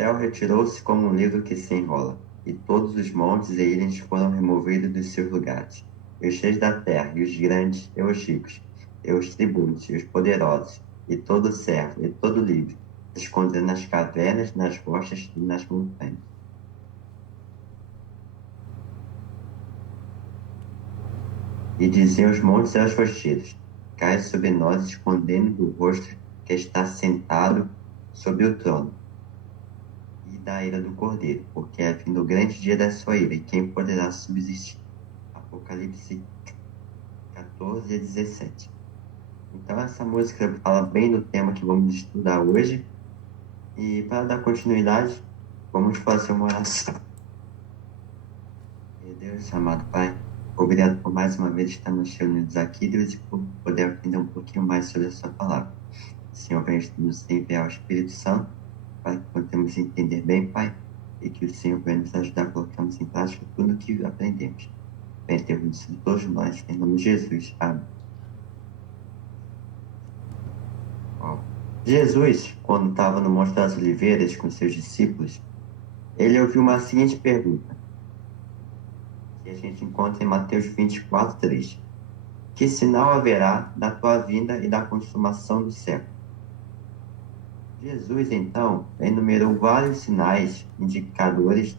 céu retirou-se como um livro que se enrola, e todos os montes e ilhas foram removidos dos seus lugares. E os reis da terra, e os grandes, e os ricos, e os tribunos, e os poderosos, e todo servo, e todo livre, se esconderam nas cavernas, nas rochas e nas montanhas. E diziam os montes aos rochedos: cai sobre nós, escondendo do rosto que está sentado sobre o trono, e da ira do Cordeiro, porque é vindo o grande dia da sua ira, e quem poderá subsistir? Apocalipse 14 a 17. Então, essa música fala bem do tema que vamos estudar hoje, e para dar continuidade, vamos fazer uma oração. Meu Deus, amado Pai, obrigado por mais uma vez estarmos reunidos aqui, Deus, e por poder aprender um pouquinho mais sobre a Sua palavra. Senhor, venha nos enviar o Espírito Santo para que possamos entender bem, Pai, e que o Senhor venha nos ajudar a colocarmos em prática tudo o que aprendemos. Venha ter de todos nós, em nome de Jesus. Amém. Ó, Jesus, quando estava no Monte das Oliveiras com seus discípulos, ele ouviu uma seguinte pergunta, que a gente encontra em Mateus 24, 3. Que sinal haverá da tua vinda e da consumação do século? Jesus, então, enumerou vários sinais indicadores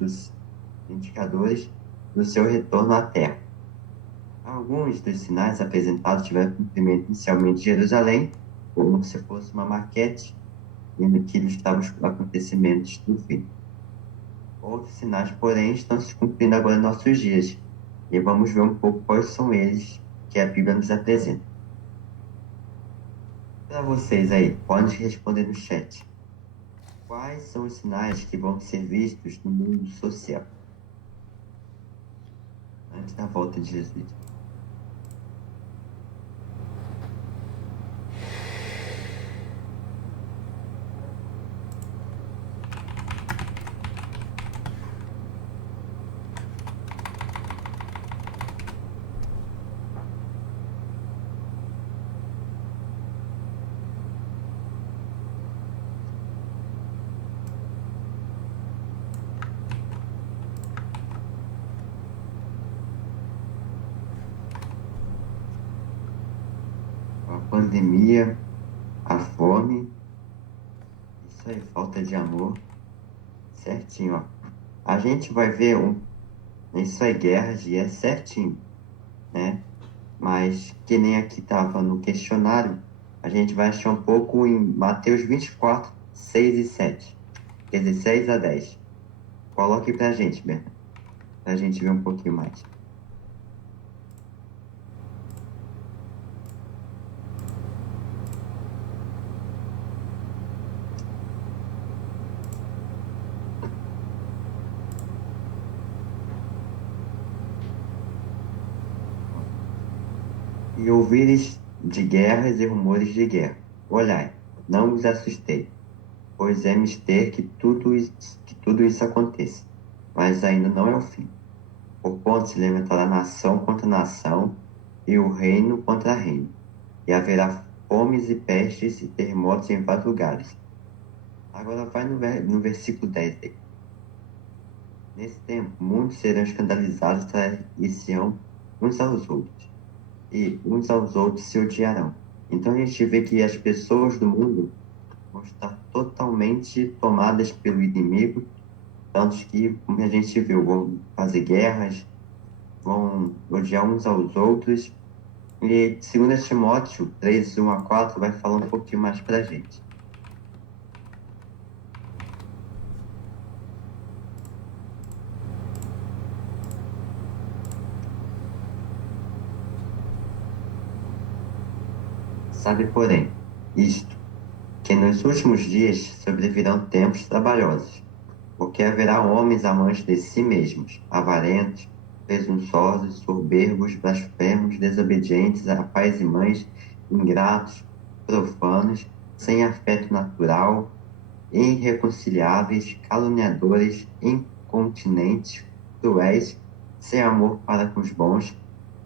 do seu retorno à Terra. Alguns dos sinais apresentados tiveram cumprimento inicialmente em Jerusalém, como se fosse uma maquete, vendo que estavam os acontecimentos do fim. Outros sinais, porém, estão se cumprindo agora em nossos dias, e vamos ver um pouco quais são eles que a Bíblia nos apresenta. Para vocês aí, pode responder no chat. Quais são os sinais que vão ser vistos no mundo social antes da volta de Jesus? A pandemia, a fome, isso aí, falta de amor, certinho, ó. A gente vai ver isso aí, guerras, e é certinho, né? Mas que nem aqui estava no questionário, a gente vai achar um pouco em Mateus 24, 6 e 7. Quer dizer, 6 a 10. Coloque pra gente, Berta, pra gente ver um pouquinho mais. E ouvires de guerras e rumores de guerra. Olhai, não vos assustei, pois é mister que tudo isso aconteça, mas ainda não é o fim. Porquanto se levantará nação contra nação, e o reino contra reino, e haverá fomes e pestes e terremotos em vários lugares. Agora vai no versículo 10 aí. Nesse tempo, muitos serão escandalizados e serão uns aos outros, e uns aos outros se odiarão. Então a gente vê que as pessoas do mundo vão estar totalmente tomadas pelo inimigo, tanto que, como a gente viu, vão fazer guerras, vão odiar uns aos outros. E 2 Timóteo 3, 1 a 4 vai falar um pouquinho mais pra gente. Sabe, porém, isto, que nos últimos dias sobrevirão tempos trabalhosos, porque haverá homens amantes de si mesmos, avarentos, presunçosos, soberbos, blasfemos, desobedientes a pais e mães, ingratos, profanos, sem afeto natural, irreconciliáveis, caluniadores, incontinentes, cruéis, sem amor para com os bons,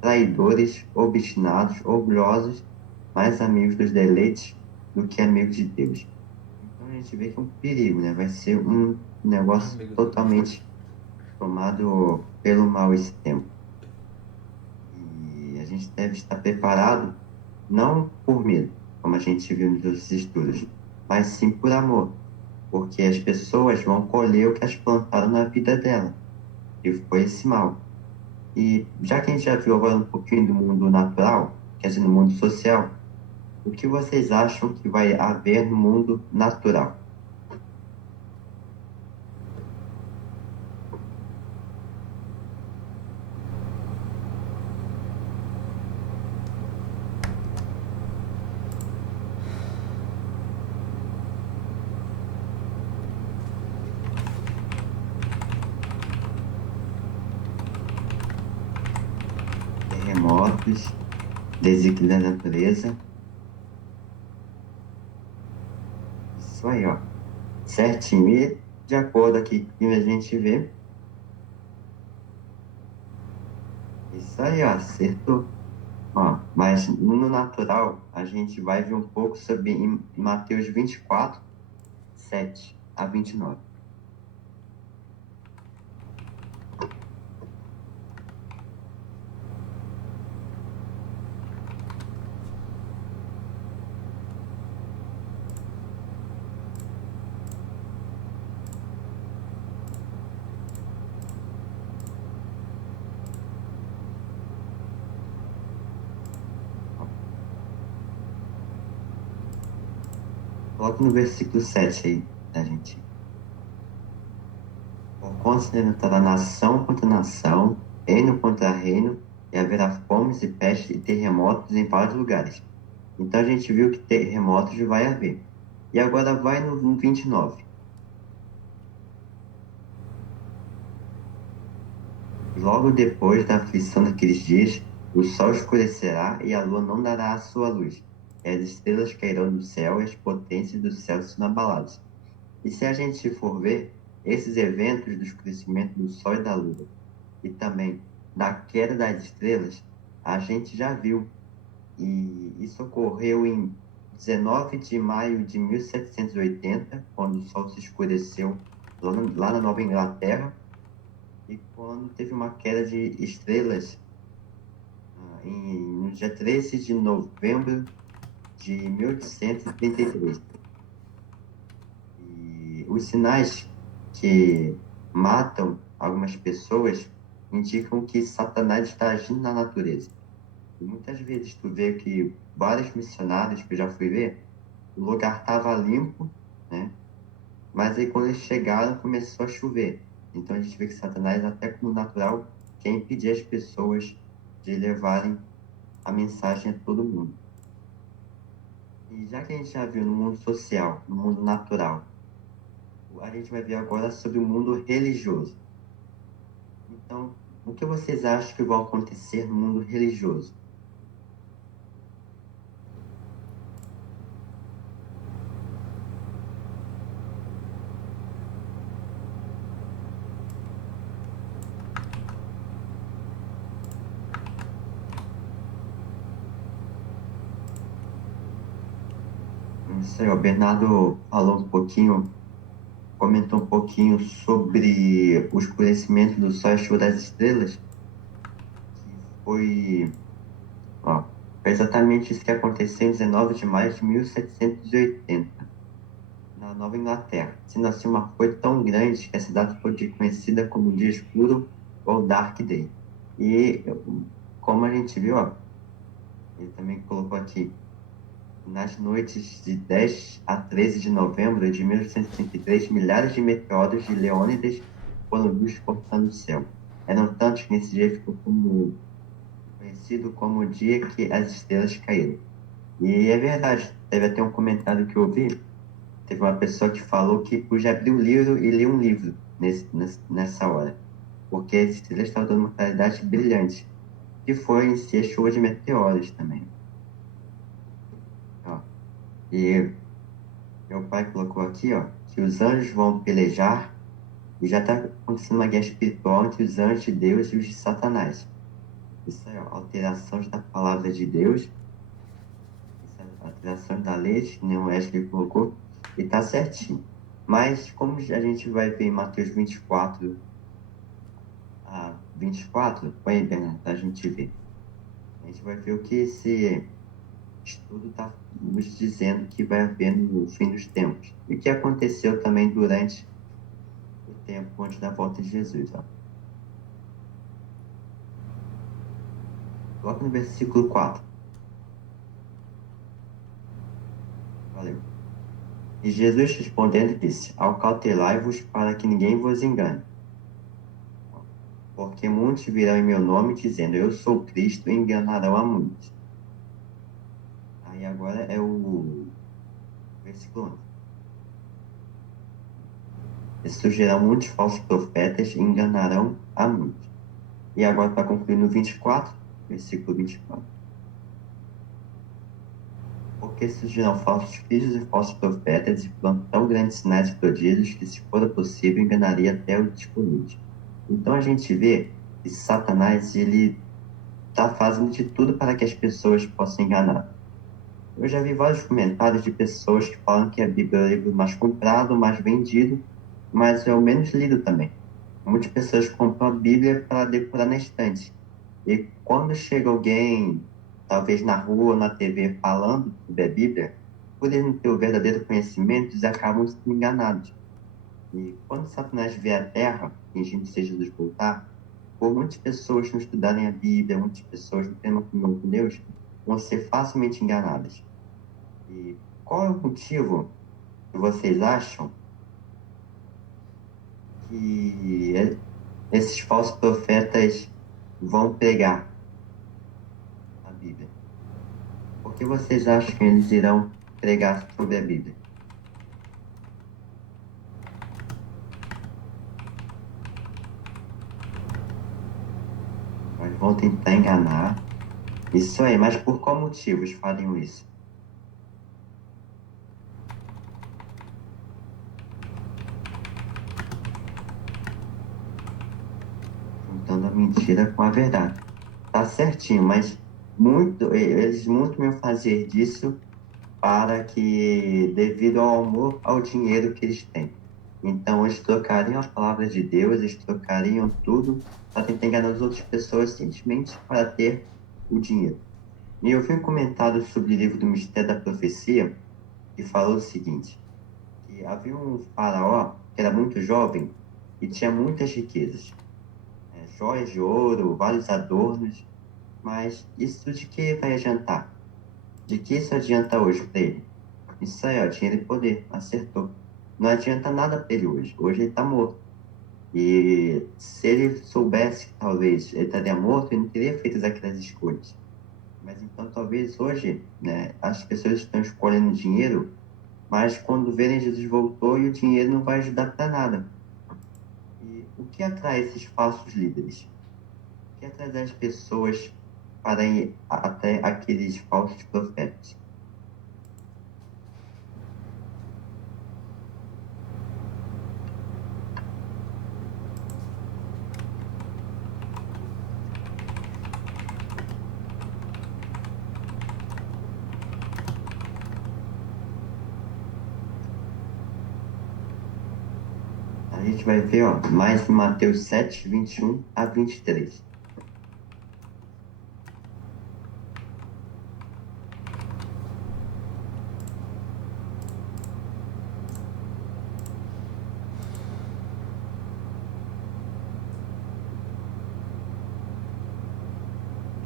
traidores, obstinados, orgulhosos, mais amigos dos deleites do que amigos de Deus. Então a gente vê que é um perigo, né? Vai ser um Ah, negócio amigo. totalmente tomado pelo mal esse tempo. E a gente deve estar preparado, não por medo, como a gente viu nos outros estudos, mas sim por amor, porque as pessoas vão colher o que elas plantaram na vida dela, e foi esse mal. E já que a gente já viu agora um pouquinho do mundo natural, quer dizer, no mundo social, o que vocês acham que vai haver no mundo natural? Terremotos, desígnio da natureza, isso aí, ó, certinho. E de acordo aqui com o que a gente vê, isso aí, ó, acertou. Ó, mas no natural, a gente vai ver um pouco sobre em Mateus 24, 7 a 29. Coloca no versículo 7 aí, da gente. Porquanto se levantará nação contra nação, reino contra reino, e haverá fomes e pestes e terremotos em vários lugares. Então a gente viu que terremotos vai haver. E agora vai no 29. Logo depois da aflição daqueles dias, o sol escurecerá e a lua não dará a sua luz. E as estrelas cairão do céu e as potências do céu serão abaladas. E se a gente for ver, esses eventos do escurecimento do sol e da lua, e também da queda das estrelas, a gente já viu. E isso ocorreu em 19 de maio de 1780, quando o sol se escureceu lá na Nova Inglaterra, e quando teve uma queda de estrelas no dia 13 de novembro de 1833. E os sinais que matam algumas pessoas indicam que Satanás está agindo na natureza. E muitas vezes tu vê que vários missionários que eu já fui ver, o lugar estava limpo, né? Mas aí quando eles chegaram começou a chover. Então a gente vê que Satanás, até como natural, quer impedir as pessoas de levarem a mensagem a todo mundo. E já que a gente já viu no mundo social, no mundo natural, a gente vai ver agora sobre o mundo religioso. Então, o que vocês acham que vai acontecer no mundo religioso? Isso aí, o Bernardo falou um pouquinho, comentou um pouquinho sobre o escurecimento do Sol e a chuva das estrelas, que foi, ó, foi exatamente isso que aconteceu em 19 de maio de 1780, na Nova Inglaterra. Sendo assim, uma foi tão grande que a cidade foi conhecida como o Dia Escuro ou Dark Day. E, como a gente viu, ó, ele também colocou aqui, nas noites de 10 a 13 de novembro de 1833, milhares de meteoros de Leônidas foram vistos cortando o céu. Eram tantos que nesse dia ficou conhecido como o dia que as estrelas caíram. E é verdade, teve até um comentário que eu vi, teve uma pessoa que falou que podia abrir o livro e ler um livro nessa hora, porque as estrelas estavam dando uma claridade brilhante, que foi em si a chuva de meteoros também. Ó. E meu pai colocou aqui, ó, que os anjos vão pelejar e já está acontecendo uma guerra espiritual entre os anjos de Deus e os de Satanás. Isso é ó, alterações da palavra de Deus, isso é alterações da lei, que nem o Wesley colocou. E tá certinho. Mas como a gente vai ver em Mateus 24 a 24, põe aí, Bernardo, pra gente ver. A gente vai ver o que esse estudo está nos dizendo que vai haver no fim dos tempos. E o que aconteceu também durante o tempo antes da volta de Jesus. Ó. Coloca no versículo 4. Valeu. E Jesus respondendo disse: Acautelai-vos para que ninguém vos engane. Porque muitos virão em meu nome dizendo: Eu sou Cristo, e enganarão a muitos. Aí agora é o versículo 11. E surgirão muitos falsos profetas e enganarão a muitos. E agora, para concluir no 24, versículo 24. Porque surgirão falsos filhos e falsos profetas e farão tão grandes sinais e prodígios que, se for possível, enganaria até os escolhidos. Então a gente vê que Satanás ele está fazendo de tudo para que as pessoas possam enganar. Eu já vi vários comentários de pessoas que falam que a Bíblia é o livro mais comprado, mais vendido, mas é o menos lido também. Muitas pessoas compram a Bíblia para decorar na estante. E quando chega alguém, talvez na rua ou na TV, falando sobre a Bíblia, por eles não ter o verdadeiro conhecimento, eles acabam sendo enganados. E quando Satanás vê a Terra, fingindo ser Jesus voltar, por muitas pessoas não estudarem a Bíblia, muitas pessoas não terem uma comunhão com Deus, vão ser facilmente enganadas. E qual é o motivo que vocês acham que esses falsos profetas vão pregar a Bíblia? Por que vocês acham que eles irão pregar sobre a Bíblia? Mas vão tentar enganar. Isso aí, mas por qual motivos fariam isso? Juntando a mentira com a verdade. Tá certinho, mas eles muito iam fazer disso para que, devido ao amor ao dinheiro que eles têm. Então, eles trocariam a palavra de Deus, eles trocariam tudo para tentar enganar as outras pessoas simplesmente para ter o dinheiro. E eu vi um comentário sobre o livro do Mistério da Profecia que falou o seguinte, que havia um faraó que era muito jovem e tinha muitas riquezas, joias de ouro, vários adornos, mas isso de que vai adiantar? De que isso adianta hoje para ele? Isso aí, ó, dinheiro e poder, acertou. Não adianta nada para ele hoje. Hoje ele está morto. E se ele soubesse que talvez ele estaria morto, ele não teria feito aquelas escolhas. Mas então talvez hoje, né, as pessoas estão escolhendo dinheiro, mas quando verem Jesus voltou e o dinheiro não vai ajudar para nada. E o que atrai esses falsos líderes? O que atrai as pessoas para ir até aqueles falsos profetas? A gente vai ver, ó, mais em Mateus 7, 21 a 23.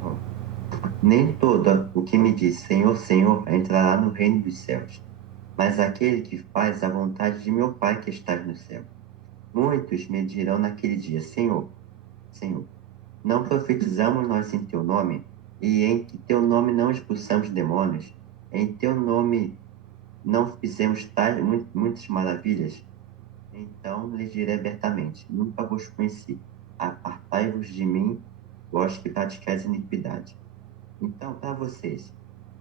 Ó, nem todo o que me diz Senhor, Senhor entrará no reino dos céus, mas aquele que faz a vontade de meu Pai que está no céu. Muitos me dirão naquele dia, Senhor, Senhor, não profetizamos nós em teu nome, e em teu nome não expulsamos demônios, em teu nome não fizemos tais muitas maravilhas? Então lhes direi abertamente, nunca vos conheci. Apartai-vos de mim, vós que praticais iniquidade. Então, para vocês,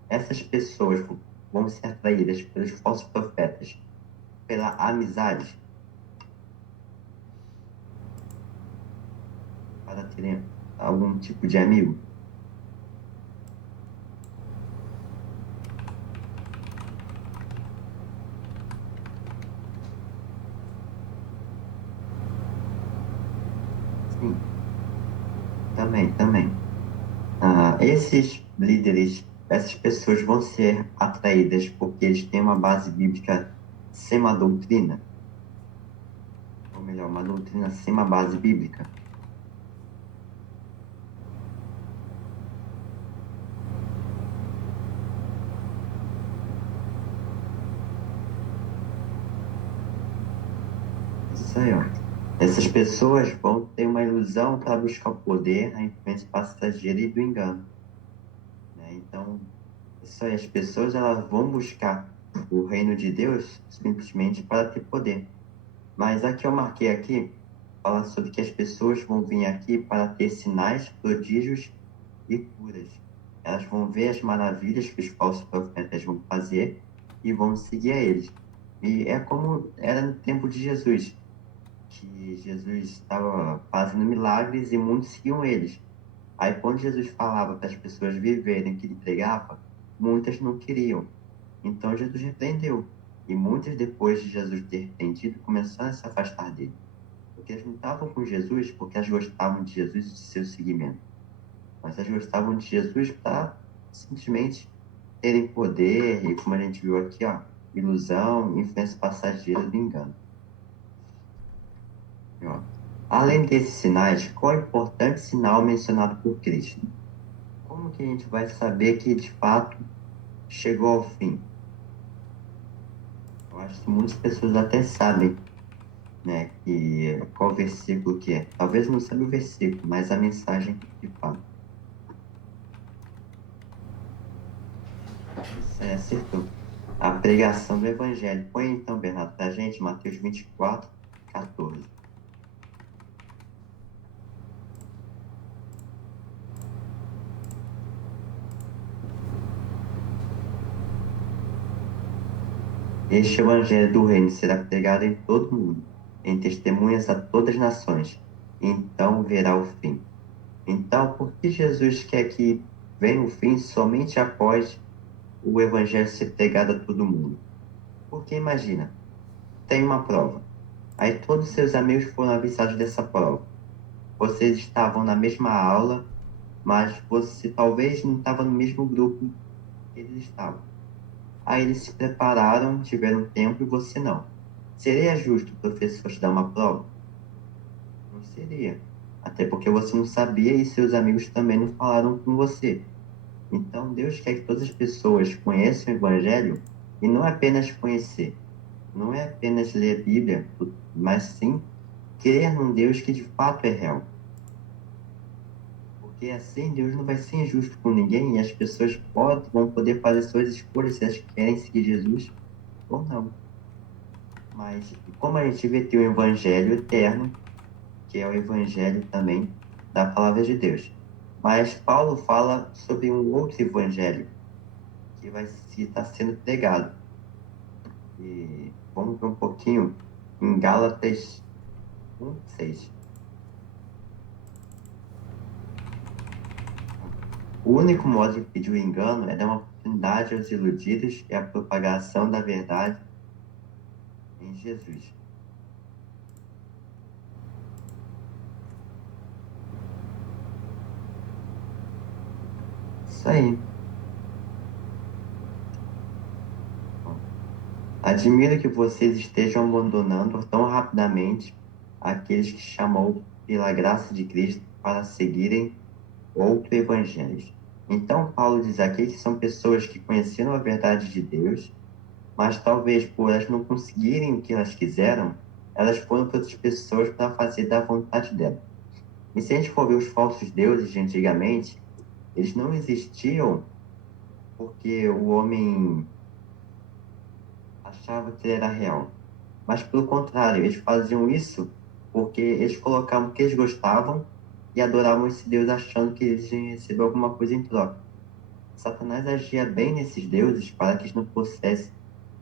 essas pessoas vão ser atraídas pelos falsos profetas, pela amizade, para terem algum tipo de amigo? esses líderes, essas pessoas vão ser atraídas porque eles têm uma base bíblica sem uma doutrina? Ou melhor, uma doutrina sem uma base bíblica? Isso aí, ó. Essas pessoas vão ter uma ilusão para buscar o poder, a influência passageira e do engano, né? Então, isso aí, as pessoas elas vão buscar o reino de Deus simplesmente para ter poder. Mas aqui eu marquei aqui, fala sobre que as pessoas vão vir aqui para ter sinais, prodígios e curas. Elas vão ver as maravilhas que os falsos profetas vão fazer e vão seguir a eles. E é como era no tempo de Jesus, que Jesus estava fazendo milagres e muitos seguiam eles. Aí quando Jesus falava para as pessoas viverem o que ele pregava, muitas não queriam. Então Jesus repreendeu. E muitas, depois de Jesus ter repreendido, começaram a se afastar dele. Porque eles não estavam com Jesus porque elas gostavam de Jesus e de seu seguimento. Mas elas gostavam de Jesus para simplesmente terem poder e, como a gente viu aqui, ó, ilusão, influência passageira do engano. E, ó, além desses sinais, qual é o importante sinal mencionado por Cristo? Como que a gente vai saber que de fato chegou ao fim? Eu acho que muitas pessoas até sabem, né, que qual versículo que é. Talvez não saiba o versículo, mas a mensagem que fala. Isso aí, acertou. A pregação do Evangelho. Põe então, Bernardo, pra gente, Mateus 24, 14. Este Evangelho do Reino será pregado em todo o mundo, em testemunhas a todas as nações. Então verá o fim. Então, por que Jesus quer que venha o fim somente após o Evangelho ser pregado a todo mundo? Porque imagina, tem uma prova. Aí todos seus amigos foram avisados dessa prova. Vocês estavam na mesma aula, mas você talvez não estava no mesmo grupo que eles estavam. Aí eles se prepararam, tiveram tempo e você não. Seria justo o professor te dar uma prova? Não seria. Até porque você não sabia e seus amigos também não falaram com você. Então Deus quer que todas as pessoas conheçam o Evangelho e não apenas conhecer, não é apenas ler a Bíblia, mas sim crer num Deus que de fato é real. Porque assim Deus não vai ser injusto com ninguém e as pessoas vão poder fazer suas escolhas se elas querem seguir Jesus ou não. Mas como a gente vê, tem o Evangelho eterno, que é o Evangelho também da Palavra de Deus. Mas Paulo fala sobre um outro Evangelho que vai estar sendo pregado. E vamos ver um pouquinho em Gálatas 1:6. O único modo de impedir o engano é dar uma oportunidade aos iludidos e a propagação da verdade em Jesus. Isso aí. Admiro que vocês estejam abandonando tão rapidamente aqueles que chamou pela graça de Cristo para seguirem outro evangelho. Então, Paulo diz aqui que são pessoas que conheceram a verdade de Deus, mas talvez por elas não conseguirem o que elas quiseram, elas foram para outras pessoas para fazer da vontade dela. E se a gente for ver os falsos deuses de antigamente, eles não existiam porque o homem achava que ele era real. Mas, pelo contrário, eles faziam isso porque eles colocavam o que eles gostavam e adoravam esse Deus achando que eles iam receber alguma coisa em troca. Satanás agia bem nesses deuses para que eles não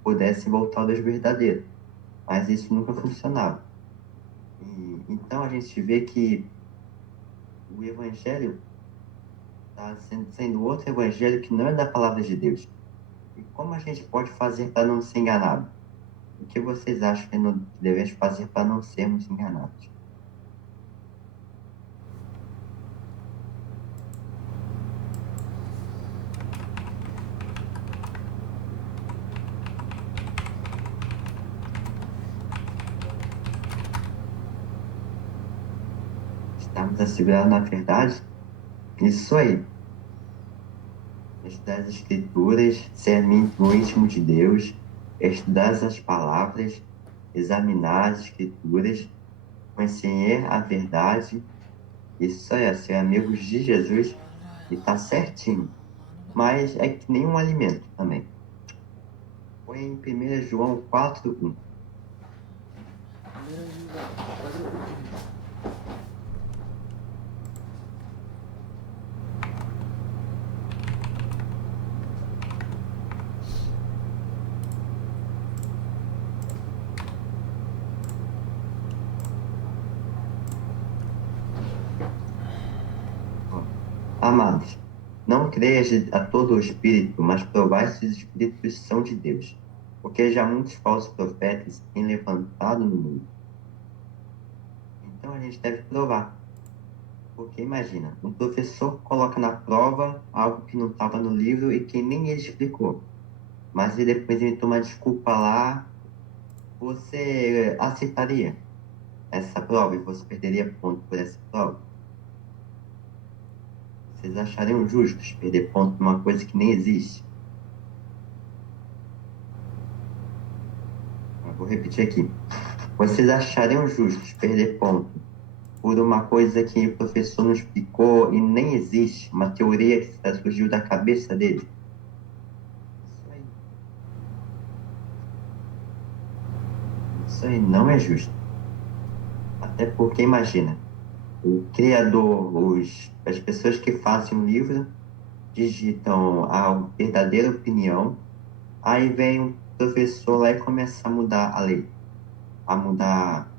pudessem voltar ao Deus verdadeiro. Mas isso nunca funcionava. E, então a gente vê que o evangelho está sendo outro evangelho que não é da palavra de Deus. E como a gente pode fazer para não ser enganado? O que vocês acham que devemos fazer para não sermos enganados? nos assegurar na verdade? Isso aí. Estudar as Escrituras, ser amigo íntimo de Deus, estudar as palavras, examinar as Escrituras, conhecer a verdade. Isso aí, ser amigos de Jesus e tá certinho. Mas é que nem um alimento também. Foi em 1 João 4:1. Amados, não creias a todo o Espírito, mas provai se os Espíritos são de Deus, porque já muitos falsos profetas se têm levantado no mundo. Então a gente deve provar, porque imagina, um professor coloca na prova algo que não estava no livro e que nem ele explicou, mas ele depois inventou uma desculpa lá, você aceitaria essa prova e você perderia ponto por essa prova? Vocês achariam justos perder ponto numa coisa que nem existe? Eu vou repetir aqui. Vocês achariam justos perder ponto por uma coisa que o professor não explicou e nem existe, uma teoria que surgiu da cabeça dele? Isso aí. Isso aí não é justo. Até porque, imagina, o criador, as pessoas que fazem o livro digitam a verdadeira opinião, aí vem um professor lá e começa a mudar a lei, a mudar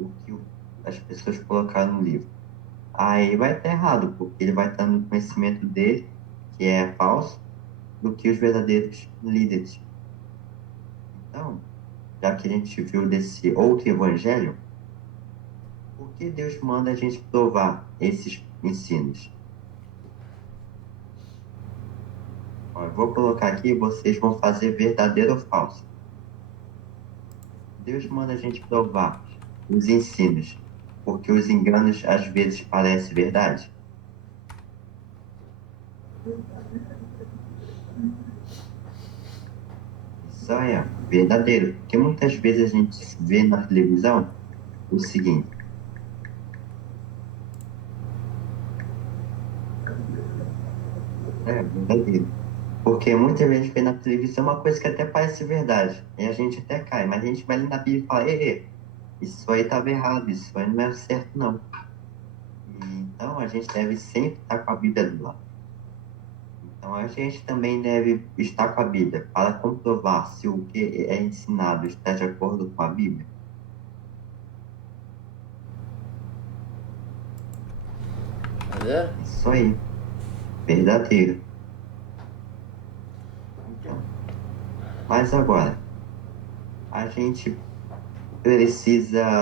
o que as pessoas colocaram no livro. Aí vai estar errado, porque ele vai estar no conhecimento dele, que é falso, do que os verdadeiros líderes. Então, já que a gente viu desse outro evangelho, por que Deus manda a gente provar esses ensinos? Ó, eu vou colocar aqui e vocês vão fazer verdadeiro ou falso. Deus manda a gente provar os ensinos, porque os enganos às vezes parecem verdade. Isso aí é verdadeiro, porque muitas vezes a gente vê na televisão o seguinte: é verdadeiro. Porque muitas vezes vê na televisão uma coisa que até parece verdade, e a gente até cai, mas a gente vai ali na Bíblia e fala: ei, isso aí estava errado, isso aí não é certo, não. Então a gente deve sempre estar com a Bíblia do lado. Então a gente também deve estar com a Bíblia para comprovar se o que é ensinado está de acordo com a Bíblia. Isso aí, verdadeiro. Então, mas agora, a gente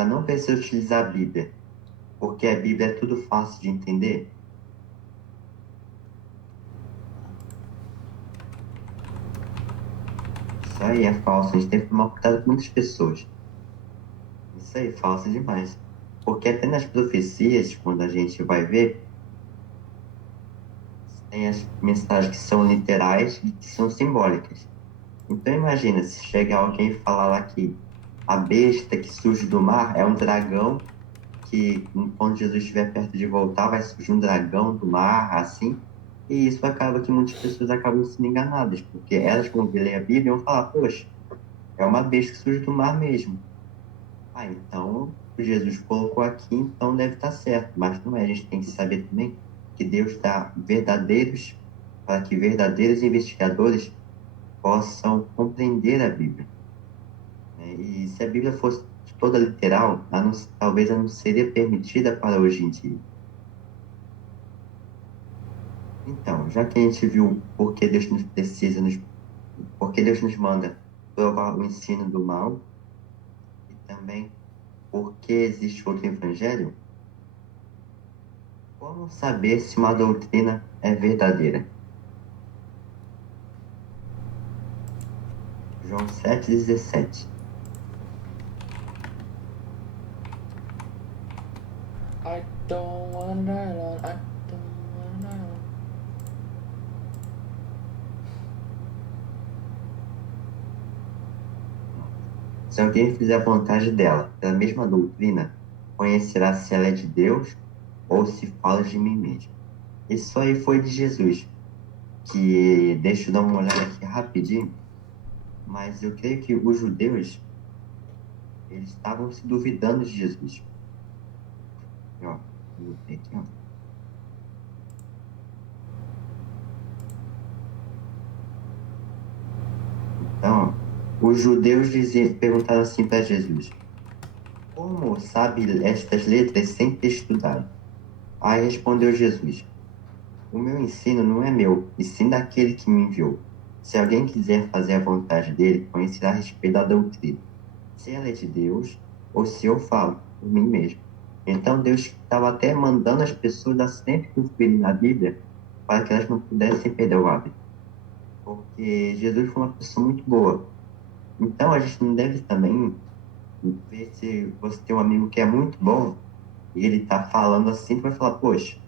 não precisa utilizar a Bíblia, porque a Bíblia é tudo fácil de entender. Isso aí é falso, a gente tem que tomar cuidado com muitas pessoas. Isso aí é falso demais. Porque até nas profecias, quando a gente vai ver, tem as mensagens que são literais e que são simbólicas. Então imagina se chegar alguém e falar lá que a besta que surge do mar é um dragão, que quando Jesus estiver perto de voltar vai surgir um dragão do mar, assim. E isso acaba que muitas pessoas acabam sendo enganadas, porque elas, quando lerem a Bíblia, vão falar: poxa, é uma besta que surge do mar mesmo. Ah, então Jesus colocou aqui, então deve estar certo. Mas não é, a gente tem que saber também que Deus dá verdadeiros, para que verdadeiros investigadores possam compreender a Bíblia, né? E se a Bíblia fosse toda literal, talvez ela não seria permitida para hoje em dia. Então, já que a gente viu por que por que Deus nos manda provar o ensino do mal, e também por que existe outro evangelho, como saber se uma doutrina é verdadeira? João 7,17. Ai, don't wanna die alone. I don't wanna die alone. Se alguém fizer a vontade dela, pela mesma doutrina, conhecerá se ela é de Deus ou se fala de mim mesmo. Isso aí foi de Jesus, que deixa eu dar uma olhada aqui rapidinho, mas eu creio que os judeus, eles estavam se duvidando de Jesus. Ó, eu tenho aqui, ó. Então, ó, os judeus perguntaram assim para Jesus: como sabe estas letras sem ter estudado? Aí respondeu Jesus: o meu ensino não é meu, e sim daquele que me enviou. Se alguém quiser fazer a vontade dele, conhecerá a respeito da doutrina, se ela é de Deus ou se eu falo por mim mesmo. Então Deus estava até mandando as pessoas a sempre conferir na Bíblia para que elas não pudessem perder o hábito, porque Jesus foi uma pessoa muito boa. Então a gente não deve também ver se você tem um amigo que é muito bom e ele está falando assim, tu vai falar, poxa,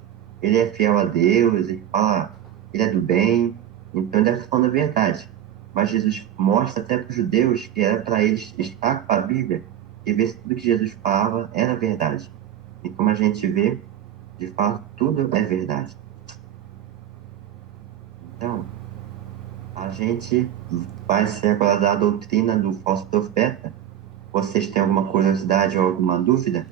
ele é fiel a Deus, ele fala, ele é do bem, então ele deve estar falando a verdade. Mas Jesus mostra até para os judeus que era para eles estar com a Bíblia e ver se tudo que Jesus falava era verdade. E como a gente vê, de fato, tudo é verdade. Então, a gente vai ser agora da doutrina do falso profeta. Vocês têm alguma curiosidade ou alguma dúvida?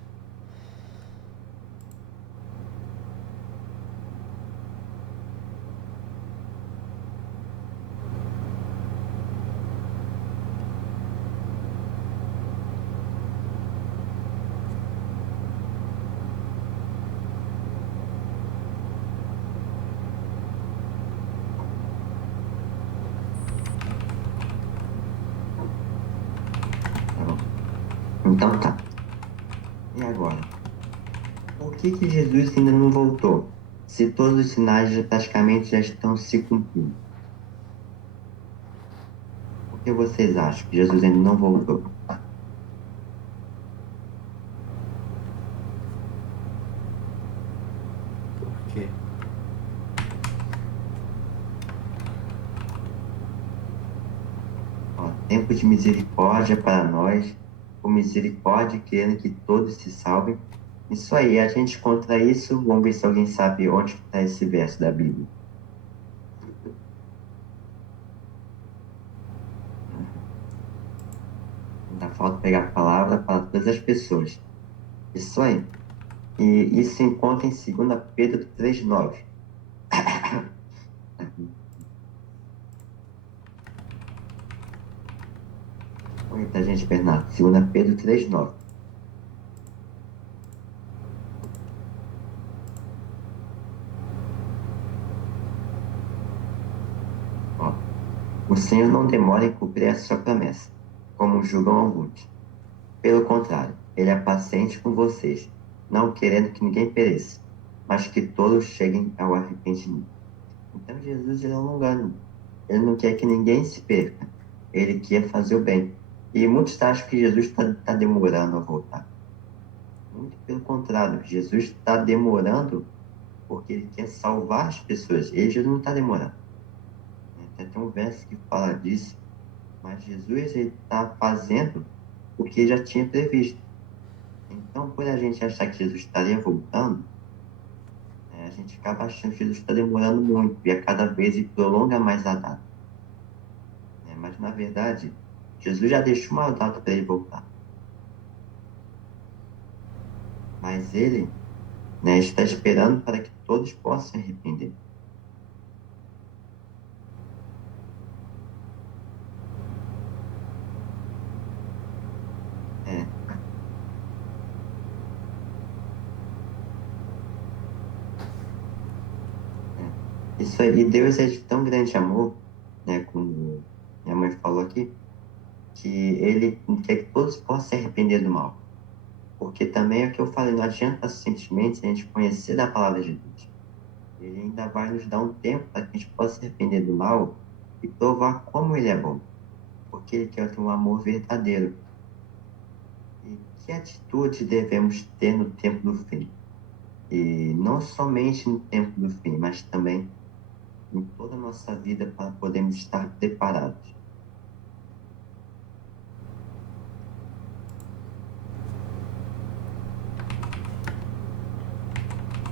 Tá bom. Então tá. E agora? Por que Jesus ainda não voltou? Se todos os sinais praticamente já estão se cumprindo. Por que vocês acham que Jesus ainda não voltou? Por quê? Ó, tempo de misericórdia para nós, com misericórdia querendo que todos se salvem. Isso aí, a gente contra isso, vamos ver se alguém sabe onde está esse verso da Bíblia. Ainda falta pegar a palavra para todas as pessoas. Isso aí. E isso se encontra em 2 Pedro 3,9. Eita, gente, Bernardo. 2 Pedro 3,9. Ó, o Senhor não demora em cumprir a sua promessa, como julgam alguns. Pelo contrário, ele é paciente com vocês, não querendo que ninguém pereça, mas que todos cheguem ao arrependimento. Então Jesus ele é um longano. Ele não quer que ninguém se perca. Ele quer fazer o bem. E muitos acham que Jesus está demorando a voltar. Muito pelo contrário, Jesus está demorando porque ele quer salvar as pessoas. Ele Jesus não está demorando. Até tem um verso que fala disso, mas Jesus ele está fazendo o que ele já tinha previsto. Então, por a gente achar que Jesus estaria voltando, a gente acaba achando que Jesus está demorando muito e a cada vez ele prolonga mais a data. Mas, na verdade, Jesus já deixou uma data para ele voltar. Mas ele, está esperando para que todos possam se arrepender. É, Isso aí, e Deus é de tão grande amor, como minha mãe falou aqui, que ele quer que todos possam se arrepender do mal. Porque também é o que eu falei, não adianta simplesmente a gente conhecer da palavra de Deus. Ele ainda vai nos dar um tempo para que a gente possa se arrepender do mal e provar como ele é bom. Porque ele quer ter um amor verdadeiro. E que atitude devemos ter no tempo do fim? e não somente no tempo do fim, mas também em toda a nossa vida para podermos estar preparados.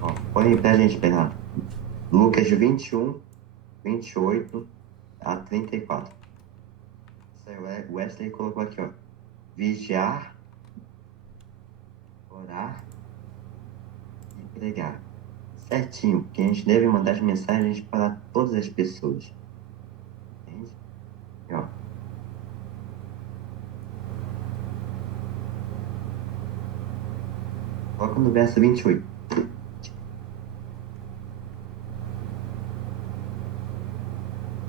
Ó, põe pra gente, Bernardo. Lucas 21, 28 a 34. Isso aí, o Wesley colocou aqui, ó. Vigiar, orar e pregar. Certinho, porque a gente deve mandar as mensagens para todas as pessoas. Entende? E, ó, coloca no verso 28.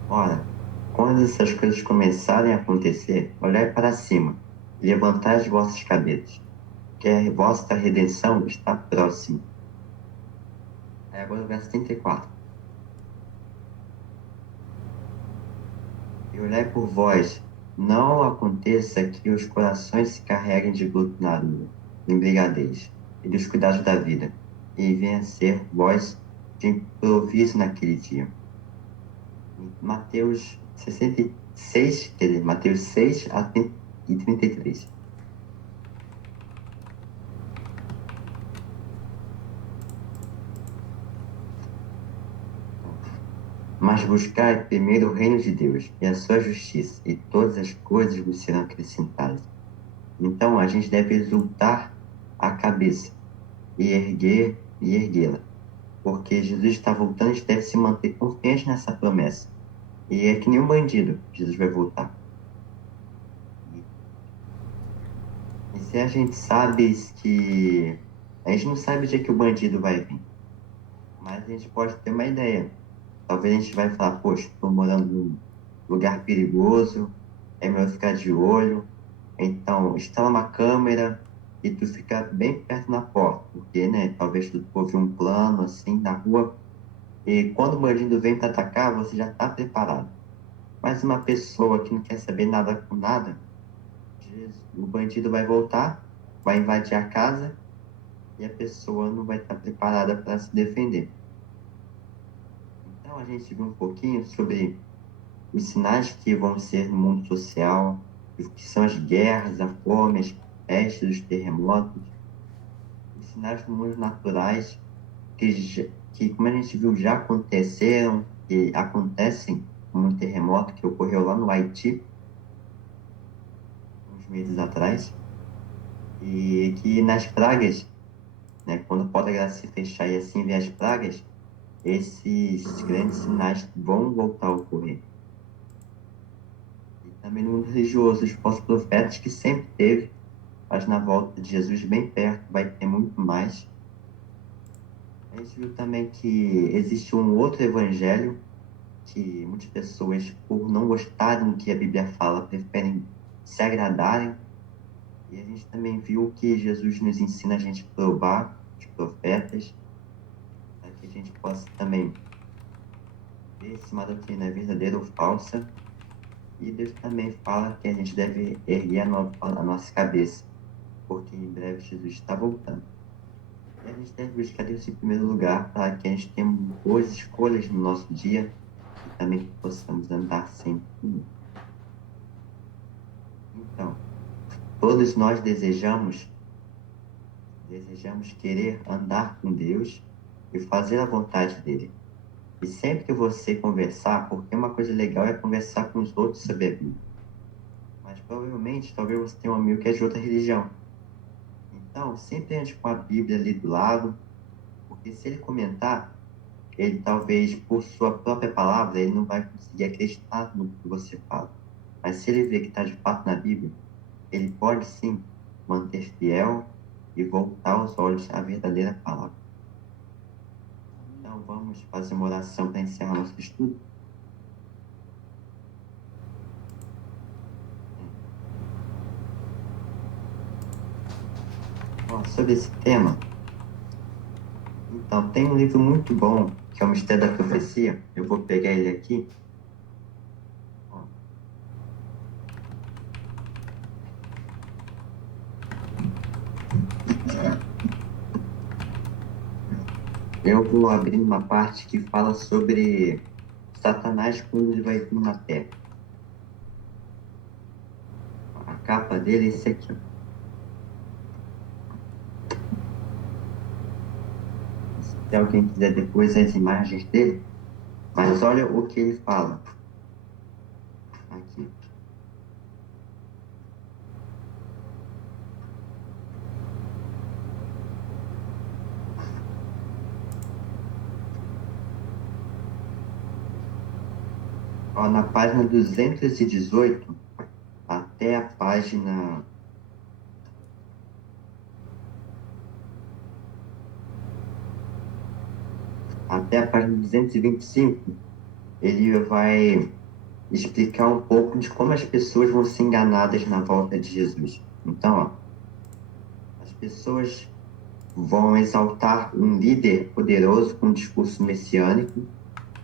Ora, quando essas coisas começarem a acontecer, olhai para cima e levantai as vossas cabeças, que a vossa redenção está próxima. Aí agora o verso 34. E olhai por vós, não aconteça que os corações se carreguem de glutonaria, embriaguez e dos cuidados da vida, e venha a ser vós de improviso naquele dia. Mateus 66, quer dizer, Mateus 6 e 33. Mas buscai primeiro o reino de Deus e a sua justiça, e todas as coisas vos serão acrescentadas. Então a gente deve exultar a cabeça e erguê-la, porque Jesus está voltando, a gente deve se manter confiante nessa promessa. E é que nem um bandido, Jesus vai voltar. E se a gente sabe que a gente não sabe o dia que o bandido vai vir, mas a gente pode ter uma ideia. Talvez a gente vai falar, poxa, estou morando num lugar perigoso, é melhor ficar de olho. Então, instala uma câmera e tu fica bem perto na porta, porque, né, talvez tu ouve um plano, assim, na rua, e quando o bandido vem para atacar, você já está preparado. Mas uma pessoa que não quer saber nada com nada, o bandido vai voltar, vai invadir a casa, e a pessoa não vai estar preparada para se defender. Então, a gente viu um pouquinho sobre os sinais que vão ser no mundo social, que são as guerras, a fome, as pestes, os terremotos, os sinais no mundo naturais, que, como a gente viu, já aconteceram, que acontecem, como um terremoto que ocorreu lá no Haiti, uns meses atrás, e que nas pragas, né, quando pode a graça se fechar e assim ver as pragas, esses grandes sinais vão voltar a ocorrer. E também no mundo religioso, os falsos profetas que sempre teve, mas na volta de Jesus bem perto vai ter muito mais. A gente viu também que existe um outro evangelho que muitas pessoas, por não gostarem do que a Bíblia fala, preferem se agradarem. E a gente também viu que Jesus nos ensina a gente a provar os profetas, para que a gente possa também ver se uma doutrina é verdadeira ou falsa. E Deus também fala que a gente deve erguer a nossa cabeça, porque em breve Jesus está voltando. E a gente deve buscar Deus em primeiro lugar para que a gente tenha boas escolhas no nosso dia e também que possamos andar sempre com Ele. Então, todos nós desejamos querer andar com Deus e fazer a vontade dele. E sempre que você conversar, porque uma coisa legal é conversar com os outros sobre a Bíblia. Mas provavelmente, talvez você tenha um amigo que é de outra religião. Então, sempre ande com a Bíblia ali do lado, porque se ele comentar, ele talvez, por sua própria palavra, ele não vai conseguir acreditar no que você fala. Mas se ele vê que está de fato na Bíblia, ele pode sim manter fiel e voltar os olhos à verdadeira palavra. Então vamos fazer uma oração para encerrar nosso estudo. Bom, sobre esse tema, então tem um livro muito bom que é o Mistério da Profecia. Eu vou pegar ele aqui. Ó, Eu vou abrir uma parte que fala sobre Satanás quando ele vai vir na Terra. A capa dele é esse aqui, ó. Se alguém quiser depois as imagens dele, mas olha o que ele fala aqui. Ó, na página 218 até a página até a página 225, ele vai explicar um pouco de como as pessoas vão ser enganadas na volta de Jesus. Então, ó, as pessoas vão exaltar um líder poderoso com um discurso messiânico.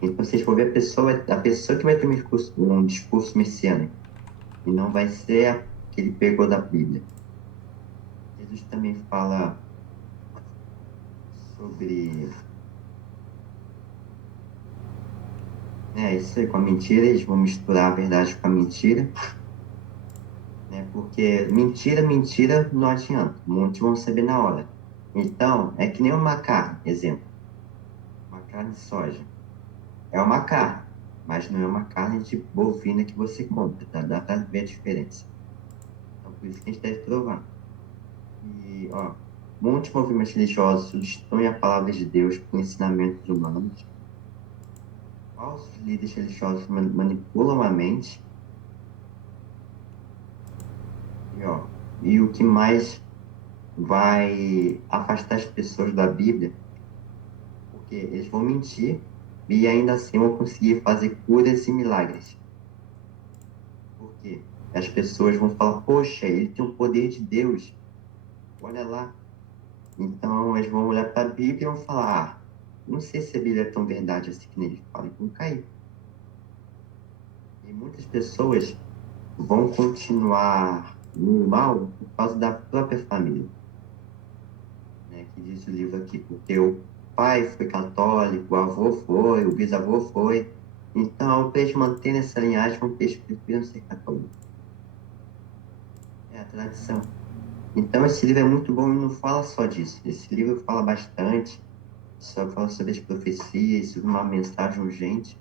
Então, vocês vão ver a pessoa que vai ter um discurso messiânico, e não vai ser a que ele pegou da Bíblia. Jesus também fala sobre isso aí, com a mentira, eles vão misturar a verdade com a mentira, né? Porque mentira não adianta, muitos vão saber na hora. Então, é que nem uma carne, exemplo, uma carne de soja. É uma carne, mas não é uma carne de bovina que você compra, tá? Dá pra ver a diferença. Então, por isso que a gente deve provar. E, ó, muitos movimentos religiosos substituem a palavra de Deus por ensinamentos humanos. Falsos líderes religiosos manipulam a mente. E, ó, e o que mais vai afastar as pessoas da Bíblia, porque eles vão mentir e ainda assim vão conseguir fazer curas e milagres. Por quê? As pessoas vão falar, poxa, ele tem o poder de Deus, olha lá. Então eles vão olhar para a Bíblia e vão falar, não sei se a Bíblia é tão verdade assim que ele fala, e vão cair. E muitas pessoas vão continuar no mal por causa da própria família, né? Que diz o livro aqui, porque o pai foi católico, o avô foi, o bisavô foi. Então, para eles manterem essa linhagem, eles preferem ser católicos. É a tradição. Então, esse livro é muito bom e não fala só disso. Esse livro fala bastante, só fala sobre as profecias, sobre uma mensagem urgente.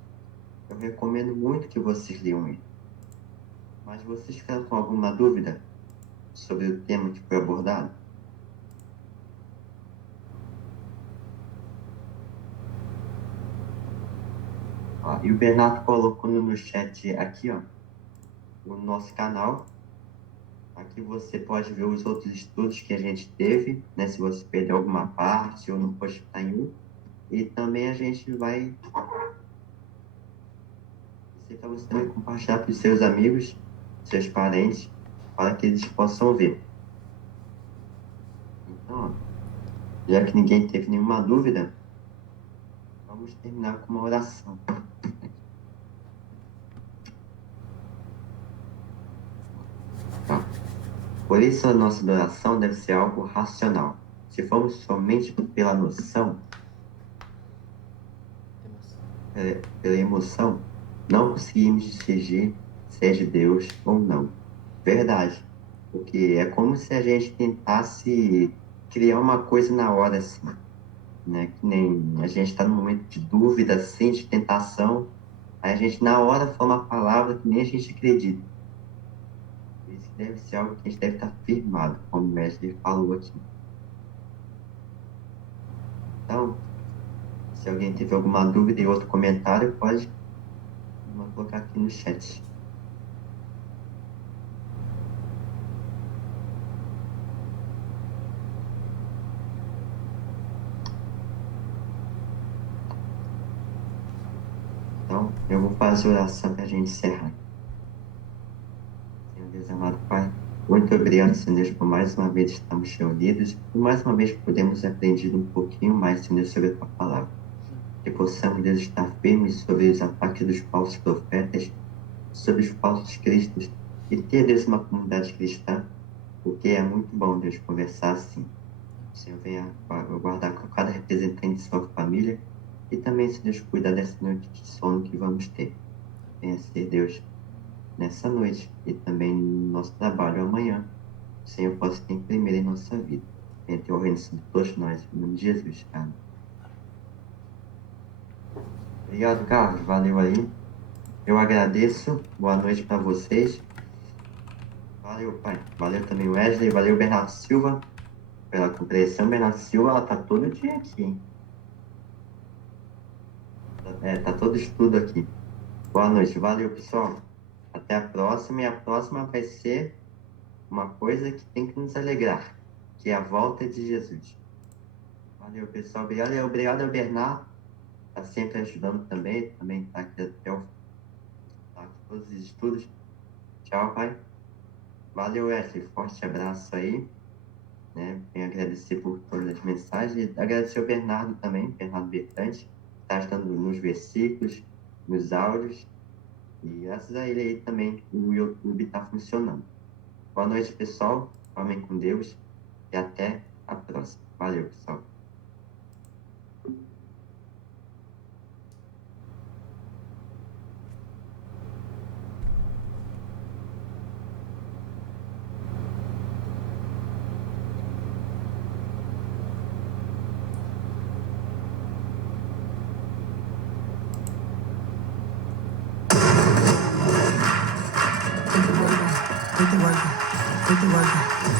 Eu recomendo muito que vocês leiam ele. Mas vocês ficaram com alguma dúvida sobre o tema que foi abordado? Ó, e o Bernardo colocou no chat aqui, ó, o nosso canal. Aqui você pode ver os outros estudos que a gente teve, né? Se você perdeu alguma parte ou não pôde estar em um. E também a gente vai dizer para você também compartilhar para os seus amigos, seus parentes, para que eles possam ver. Então, ó, já que ninguém teve nenhuma dúvida, vamos terminar com uma oração. Tá? Por isso, a nossa adoração deve ser algo racional. Se formos somente pela noção, pela emoção, não conseguimos discernir se é de Deus ou não. Verdade. Porque é como se a gente tentasse criar uma coisa na hora, assim, né? Que nem a gente está num momento de dúvida, assim, de tentação, aí a gente na hora fala uma palavra que nem a gente acredita. Isso deve ser algo que a gente deve estar firmado, como o mestre falou aqui. Então, se alguém tiver alguma dúvida e outro comentário, pode colocar aqui no chat. Então, eu vou fazer a oração para a gente encerrar. Senhor Deus amado Pai, muito obrigado, Senhor Deus, por mais uma vez estamos reunidos, por mais uma vez podemos aprender um pouquinho mais, Senhor Deus, sobre a Tua palavra. Que possamos, Deus, estar firmes sobre os ataques dos falsos profetas, sobre os falsos cristos, e ter, Deus, uma comunidade cristã, porque é muito bom, Deus, conversar assim, o Senhor venha guardar com cada representante de sua família e também, se Deus cuidar dessa noite de sono que vamos ter. Venha ser Deus nessa noite e também no nosso trabalho amanhã. O Senhor possa ter em primeiro em nossa vida. Venha ter o reino sobre todos nós, em nome de Jesus. Amém. Obrigado, Carlos. Valeu aí. Eu agradeço. Boa noite para vocês. Valeu, pai. Valeu também, Wesley. Valeu, Bernardo Silva, pela compreensão. Bernardo Silva, ela tá todo dia aqui, hein? Tá todo estudo aqui. Boa noite. Valeu, pessoal. Até a próxima. E a próxima vai ser uma coisa que tem que nos alegrar, que é a volta de Jesus. Valeu, pessoal. Obrigado ao Bernardo. Tá sempre ajudando também. Também tá aqui até o tá aqui todos os estudos. Tchau, pai. Valeu, Wesley. Forte abraço aí. Né? Venho agradecer por todas as mensagens. Agradecer ao Bernardo também, Bernardo Bertante, que está ajudando nos versículos, nos áudios. E graças a ele aí também o YouTube está funcionando. Boa noite, pessoal. Amém com Deus. E até a próxima. Valeu, pessoal. Vete, guarda. Vete, guarda. Vete, guarda.